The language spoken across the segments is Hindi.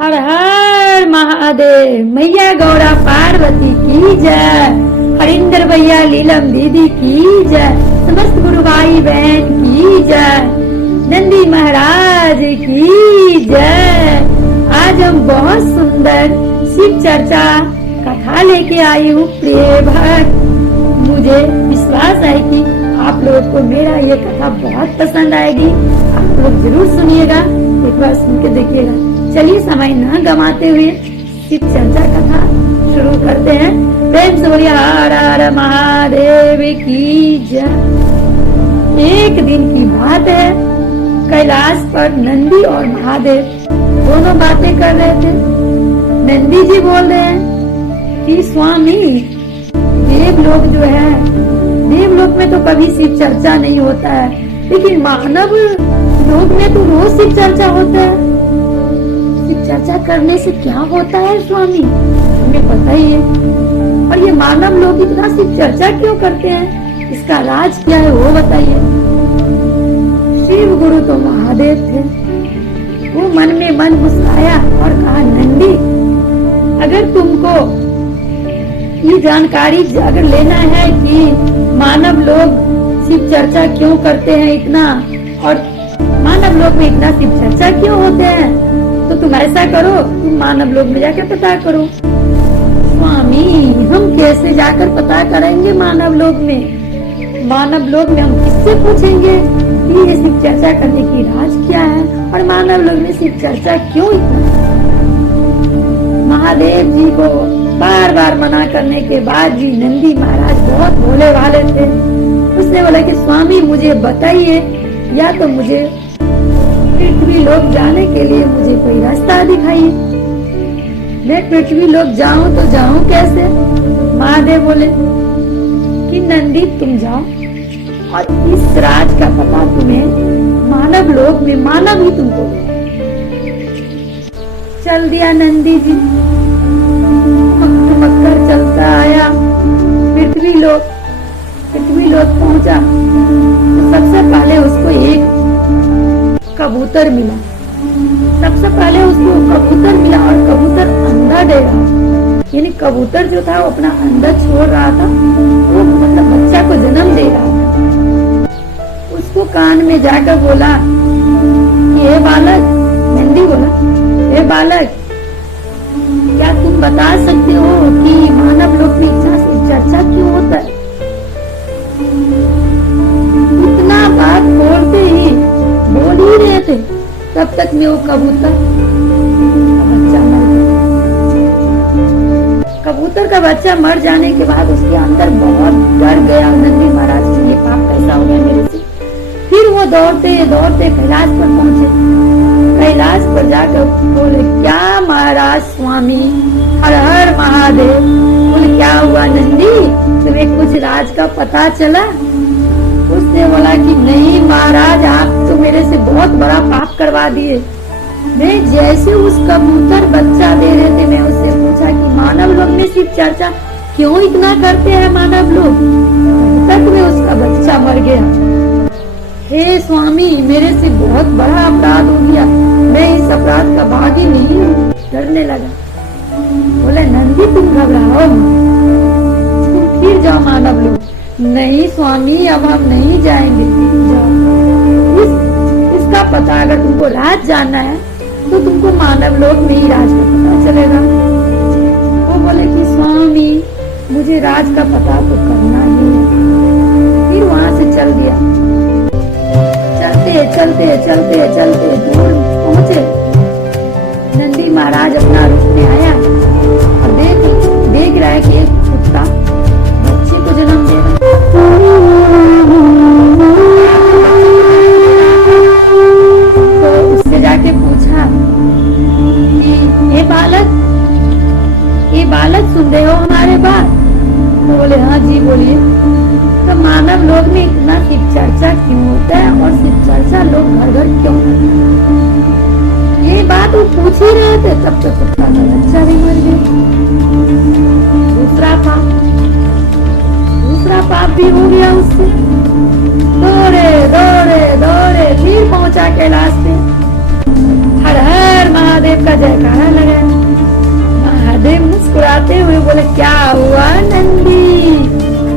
हर हर महादेव। मैया गौरा पार्वती की जय। हरिंदर भैया लीलम दीदी की जय। समस्त गुरु भाई बहन की जय। नंदी महाराज की जय। आज हम बहुत सुंदर शिव चर्चा कथा लेके आई हूँ प्रिय भक्त। मुझे विश्वास है कि आप लोगों को मेरा ये कथा बहुत पसंद आएगी। आप लोग जरूर सुनिएगा, एक बार सुन के देखिएगा। चलिए समय न गंवाते हुए शिव चर्चा कथा शुरू करते हैं। प्रेम से बोलिए हर हर महादेव की जय। एक दिन की बात है, कैलाश पर नंदी और महादेव दोनों बातें कर रहे थे। नंदी जी बोल रहे हैं कि स्वामी, देवलोक जो है, देवलोक में तो कभी शिव चर्चा नहीं होता है, लेकिन मानव लोक में तो रोज शिव चर्चा होता है। शिव चर्चा करने से क्या होता है स्वामी, हमें पता ही है। और ये मानव लोग इतना शिव चर्चा क्यों करते हैं, इसका राज क्या है वो बताइए। शिव गुरु तो महादेव थे। वो मन में मन मुस्कुराया और कहा, नंदी, अगर तुमको ये जानकारी अगर लेना है कि मानव लोग शिव चर्चा क्यों करते हैं इतना, और मानव लोग में इतना शिव चर्चा क्यों होते हैं, तो तुम ऐसा करो, तुम मानव लोग में जाकर पता करो। स्वामी, हम कैसे जाकर पता करेंगे मानव लोग में? मानव लोग में हम किससे पूछेंगे कि ये शिव चर्चा करने की राज क्या है, और मानव लोग में शिव चर्चा क्यों इतना? महादेव जी को बार बार मना करने के बाद भी नंदी महाराज बहुत भोले भाले थे। उसने बोला कि स्वामी, मुझे बताइए, या तो मुझे पृथ्वी लोक जाने के लिए मुझे कोई रास्ता दिखाइए। मैं पृथ्वी लोक जाऊं तो जाऊं कैसे? महादेव बोले कि नंदी, तुम जाओ और इस राज का पता तुम्हें मानव लोक में मानव ही तुमको दे। चल दिया नंदी जी, मक्कर चलता आया पृथ्वी लोक पहुंचा तो सबसे पहले उसको एक कबूतर मिला। सबसे पहले उसको कबूतर मिला, और कबूतर अंडा दे रहा, यानी कबूतर जो था वो अपना अंडा छोड़ रहा था, वो मतलब बच्चा को जन्म दे रहा था। उसको कान में जाकर बोला कि हे बालक, नंदी बोला, हे बालक, क्या तुम बता सकते हो कि मानव लोक में इच्छा से चर्चा क्यों होता है? इतना बात बोलते ही बोल ही रहे थे, तब तक में वो कबूतर बच्चा मर गया। कबूतर का बच्चा मर जाने के बाद उसके अंदर बहुत डर गया नंदी महाराज से, ये पाप कैसा हो गया मेरे से। फिर वो दौड़ते दौड़ते कैलाश पर पहुंचे। कैलाश पर जाकर बोले, क्या महाराज स्वामी, हर हर महादेव। बोले, क्या हुआ नंदी, तुम्हें कुछ राज का पता चला? उसने बोला कि नहीं महाराज, आप तो मेरे से बहुत बड़ा पाप करवा दिए। मैं जैसे उस कबूतर बच्चा दे रहे थे, मैं उससे पूछा कि मानव लोग में शिव चर्चा क्यों इतना करते हैं मानव लोग, तक में उसका बच्चा मर गया। हे स्वामी, मेरे से बहुत बड़ा अपराध हो गया, मैं इस अपराध का भागी नहीं हूँ। डरने लगा। बोले, नंदी तुम घबराओ, तुम फिर जाओ मानव लोग। नहीं स्वामी, अब हम नहीं जाएंगे। इसका पता, अगर तुमको राज जानना है तो तुमको मानव लोक में ही राज का पता चलेगा। वो बोले कि स्वामी, मुझे राज का पता तो करना ही है। फिर वहां से चल दिया। चलते दूर पहुंचे। नंदी महाराज अपना रूप में आया और देख रहा है कि एक कुत्ता बच्चे को जन्म दे रहा है। तो उससे जाके पूछा कि ये बालक सुन रहे हो हमारे बात? तो बोले, हाँ जी बोलिए। तो मानव लोक में इतना शिव चर्चा क्यों होता है, और शिव चर्चा लोग घर घर क्यों करते हैं? ये बात वो पूछ ही रहे थे, तब तक कुत्ता का बच्चा भी मर गया। दूसरा पाप भी हो गया उससे। दौड़े फिर पहुंचा कैलाश पे। हर हर महादेव का जयकारा लगाया। महादेव मुस्कुराते हुए बोले, क्या हुआ नंदी,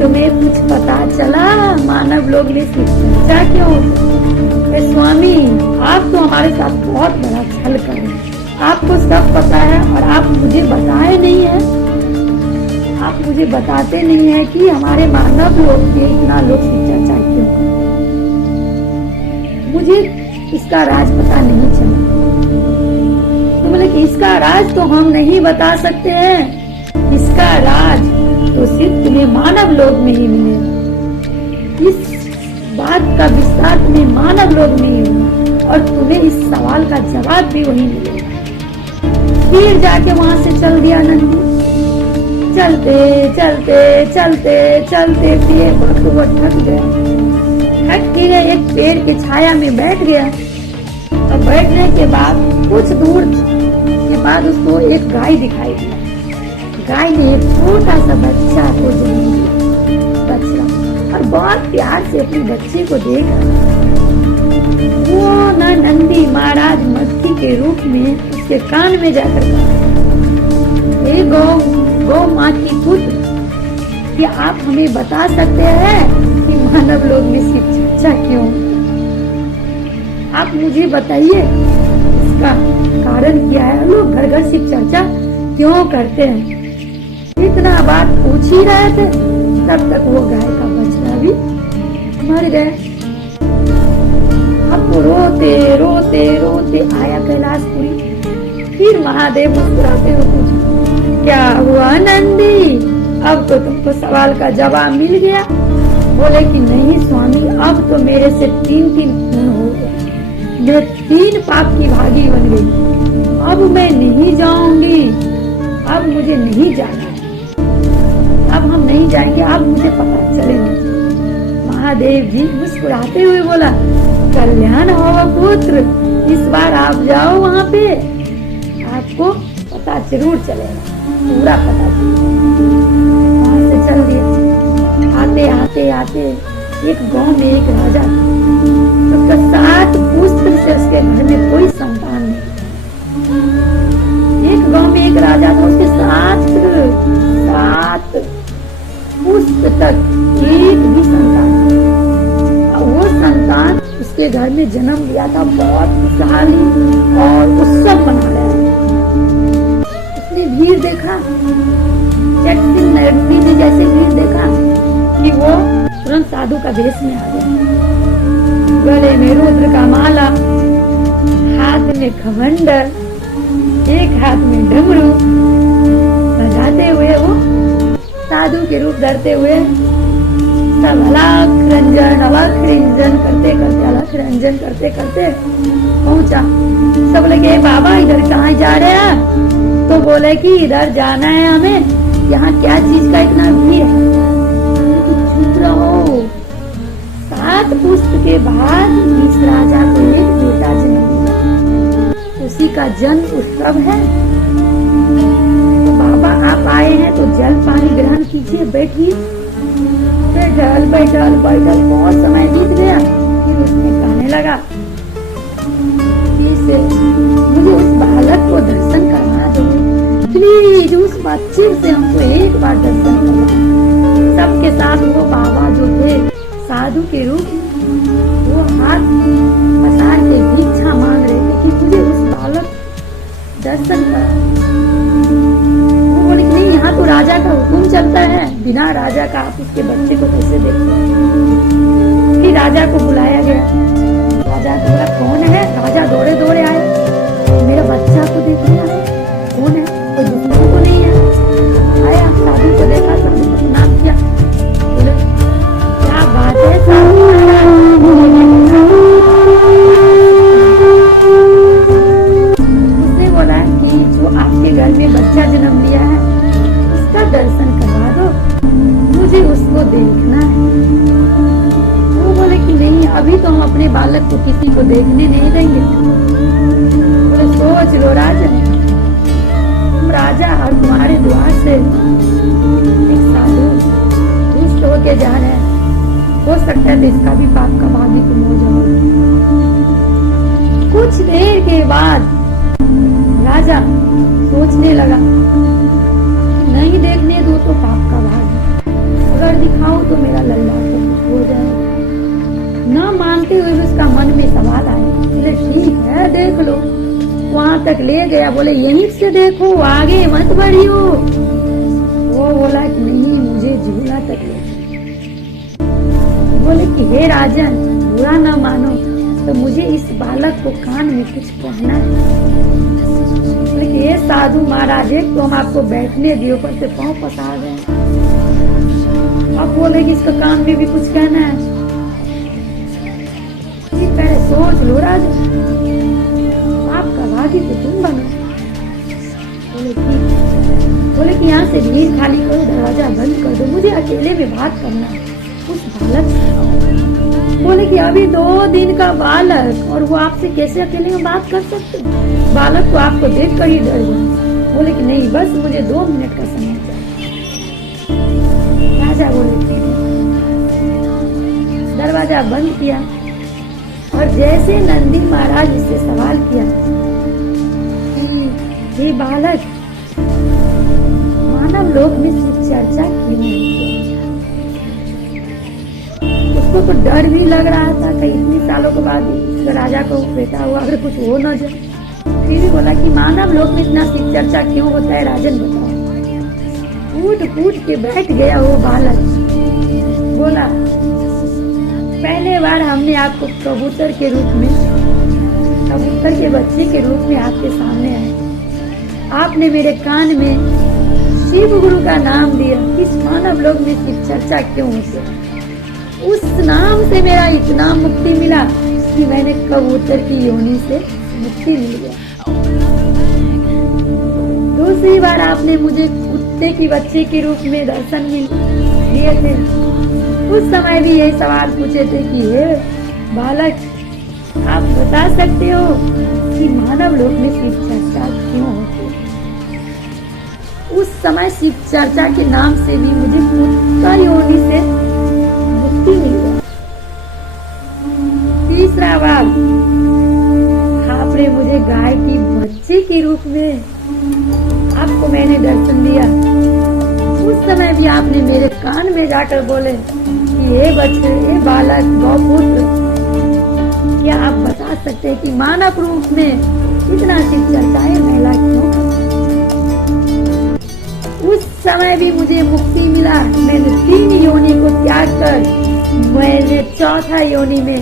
तुम्हें कुछ पता चला? मानव लोग ने चर्चा क्यों? स्वामी, आप तो हमारे साथ बहुत बड़ा छल कर रहे हैं। आपको सब पता है और आप मुझे बताए नहीं है। आप मुझे बताते नहीं है कि हमारे मानव लोग के इतना लोग चर्चा क्यों। मुझे इसका राज पता नहीं चला। तो बोले कि इसका राज तो हम नहीं बता सकते हैं। इसका राज तो सिर्फ तुम्हें मानव लोक में ही मिलेगा। इस बात का विस्तार तुम्हें मानव लोक में ही होगा और तुम्हें इस सवाल का जवाब भी वही मिलेगा। फिर जाके वहां से चल दिया नंदी। चलते चलते चलते चलते फिर वक्त वो थक गया। थक गया, एक पेड़ की छाया में बैठ गया और बैठने के बाद कुछ दूर के बाद उसको एक गाय दिखाई दिया। गाय ने एक छोटा सा बच्चा को जन्म दिया, बच्चा, और बहुत प्यार से अपने बच्चे को देख रहा। वो ना नंदी महाराज मक्खी के रूप में उसके कान में जाकर कहा, गौ माँ की पुत्र, क्या आप हमें बता सकते हैं कि मानव लोग में सिर्फ चर्चा क्यों? आप मुझे बताइए इसका कारण क्या है। लोग घर घर सिर्फ चर्चा क्यों करते हैं? इतना बात पूछ ही रहे थे, तब तक वो गाय का बछड़ा भी मर गया। अब वो रोते रोते रोते आया कैलाशपुरी। फिर महादेव मुस्कुराते हुए पूछा, क्या हुआ नंदी, अब तो तुमको सवाल का जवाब मिल गया? बोले कि नहीं स्वामी, अब तो मेरे से 3-3 खून हो गया। मैं 3 पाप की भागी बन गई। अब मैं नहीं जाऊंगी, अब मुझे नहीं जाना। अब हम नहीं जाएंगे, अब मुझे पता चलेगा। महादेव जी मुस्कुराते हुए बोला, कल्याण होगा पुत्र, इस बार आप जाओ वहाँ पे, आपको पता जरूर चलेगा, पूरा पता चलेगा। वहाँ से चल दिया। आते आते आते एक गांव में एक राजा था। उसका 7 पुत्र से उसके घर में कोई संतान नहीं। एक गांव में एक राजा था, उसके 7 पुत्र तक एक भी संतान नहीं। वो संतान उसके घर में जन्म लिया था, बहुत खुशहाली और उत्सव मना रहा है। उसने भीड़ देखा, नरसी ने जैसे भीड़ देखा कि वो तुरंत साधु का भेष में आ गया। गले में रुद्र का माला, हाथ में खमंडल, एक हाथ में डमरू बजाते हुए वो साधु के रूप धरते हुए सब अलख रंजन करते करते अलख रंजन करते करते पहुंचा। सब बोले कि बाबा इधर कहाँ जा रहे हैं? तो बोले कि इधर जाना है हमें, यहाँ क्या चीज का इतना भीड़ है? चुप रहो। 7 पुत्र के बाद इस राजा को एक बेटा जन्म दिया, उसी का जन्म उत्सव है। तो बाबा आप आए हैं तो जल पानी ग्रहण कीजिए, बैठिए। बैठल बैठल बैठल बहुत समय बीत गया। फिर उसने कहने लगा, मुझे उस बालक को दर्शन करवा दो प्लीज, उस बच्चे से हमको एक बार दर्शन करवा। सबके साथ वो बाबा जो थे साधु के रूप, वो हाथ पसार के भिक्षा मांग रहे थे कि मुझे उस बालक दर्शन करा। वो बोले कि नहीं, यहाँ तो राजा का हुक्म चलता है, बिना राजा का आप उसके बच्चे को कैसे देखते? फिर राजा को बुलाया गया। राजा को बोला कौन है? राजा दौड़े दौड़े आए, मेरा बच्चा को देखने आए। कौन है? कोई दुश्मन को नहीं है। आया, साधु को देखा, साधु को प्रणाम किया। बोले क्या बात है साधु? उसने बोला कि जो आपके घर में बच्चा जन्म लिया है उसका दर्शन करवा दो, मुझे उसको देखना है। वो बोले कि नहीं, अभी तो हम अपने बालक को किसी को देखने नहीं देंगे। बोले सोच लो राजा, तुम राजा और तुम्हारे द्वार से एक साधु दुष्ट होके जा रहे हैं, हो सकता है तो इसका भी पाप का भागी तुम हो जाओ। कुछ देर के बाद राजा सोचने लगा, नहीं देखने दो तो पाप का भाग, अगर दिखाऊं तो मेरा लल्ला तो कुछ हो जाए। न मानते हुए भी उसका मन में सवाल आया, बोले ठीक है देख लो। वहां तक ले गया, बोले यहीं से देखो, आगे मत बढ़ियो। वो बोला कि नहीं, मुझे झूला तक ले। बोले कि हे राजन, बुरा न मानो तो मुझे इस बालक को कान में कुछ कहना है। बोले कि ये साधु महाराज, एक तो हम आपको बैठने दियो, पर से पाँव पसार गए, अब बोले कि इसको कान में भी कुछ कहना है। पहले सोच लो राजा, आपका भागी तो तुम बनो। बोले ठीक। बोले कि यहाँ से भीड़ खाली करो, दरवाजा बंद कर दो, मुझे अकेले में बात करना है उस बालक से। बोले कि अभी 2 दिन का बालक, और वो आपसे कैसे अकेले में बात कर सकते? बालक तो आपको देख कर ही डर गया। बोले कि नहीं, बस मुझे 2 मिनट का समय चाहिए। राजा बोले दरवाजा बंद किया, और जैसे नंदी महाराज इससे सवाल किया कि ये बालक, मानव लोक में सिर्फ चर्चा क्यों है? उसको तो डर भी लग रहा था कि इतने सालों के बाद राजा को बेटा हुआ, अगर कुछ हो न जाए। फिर भी बोला कि मानव लोक में इतना सिर्फ चर्चा क्यों होता है, राजन बताओ। फूट के बैठ गया वो बालक। बोला पहले बार हमने आपको कबूतर के रूप में, कबूतर के बच्चे के रूप में आपके सामने आए। आपने मेरे कान में शिव गुरु का नाम दिया। इस मानव लोक में सिर्फ चर्चा क्यों होती? उस नाम से मेरा इतना मुक्ति मिला कि मैंने कबूतर की योनि से मुक्ति मिल गया। दूसरी बार आपने मुझे कुत्ते की बच्चे के रूप में दर्शन दिए थे। उस समय भी यही सवाल पूछे थे कि हे बालक, आप बता सकते हो कि मानव लोक में शिव चर्चा क्यों होती है? उस समय शिव चर्चा के नाम से भी मुझे कुत्ता योनि से मुक्ति मिल गई। तीसरा बार आपने मुझे गाय की बच्चे के रूप में आपको मैंने दर्शन दिया। उस समय भी आपने मेरे कान में जाकर बोले कि ये बच्चे, ये बालक, गौपुत्र, क्या आप बता सकते हैं कि मानव रूप में इतना शिव चर्चाएं महिला क्यों? उस समय भी मुझे मुक्ति मिला। मैंने 3 योनि को त्याग कर मैंने 4था योनि में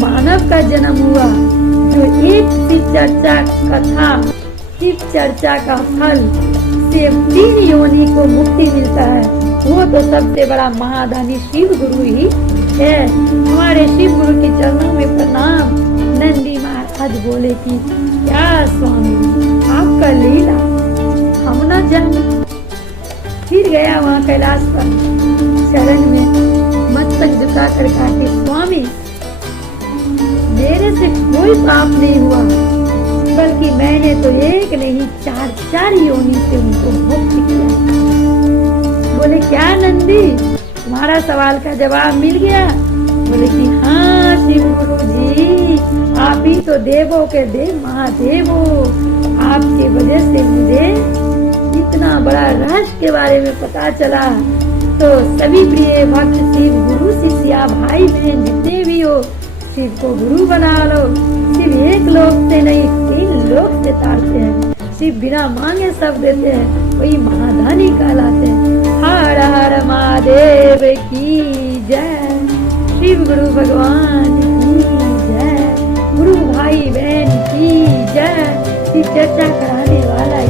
मानव का जन्म हुआ। जो एक शिव चर्चा कथा, शिव चर्चा का फल से 3 योनि को मुक्ति मिलता है, वो तो सबसे बड़ा महादानी शिव गुरु ही है। हमारे शिव गुरु के चरणों में प्रणाम। नंदी महाराज बोले कि क्या स्वामी, आपका लीला हम न जाने। फिर गया वहाँ कैलाश पर, चरण में मस्तक झुका कर कहा कि स्वामी, मेरे से कोई पाप नहीं हुआ, बल्कि मैंने तो एक नहीं 4 योनि से उनको मुक्त किया। बोले क्या नंदी, तुम्हारा सवाल का जवाब मिल गया? बोले कि हाँ शिव गुरु जी, आप ही तो देवों के देव महादेव हो। आपकी वजह से मुझे इतना बड़ा रहस्य के बारे में पता चला। तो सभी प्रिय भक्त शिव गुरु शिष्या भाई बहन जितने भी हो, शिव को गुरु बना लो। शिव एक लोक से नहीं 3 लोक से तारते हैं। शिव बिना मांगे सब देते हैं, वही महादानी कहलाते हैं। हर हर महादेव की जय, शिव गुरु भगवान की जय, गुरु भाई बहन की जय, शिव चर्चा कराने वाला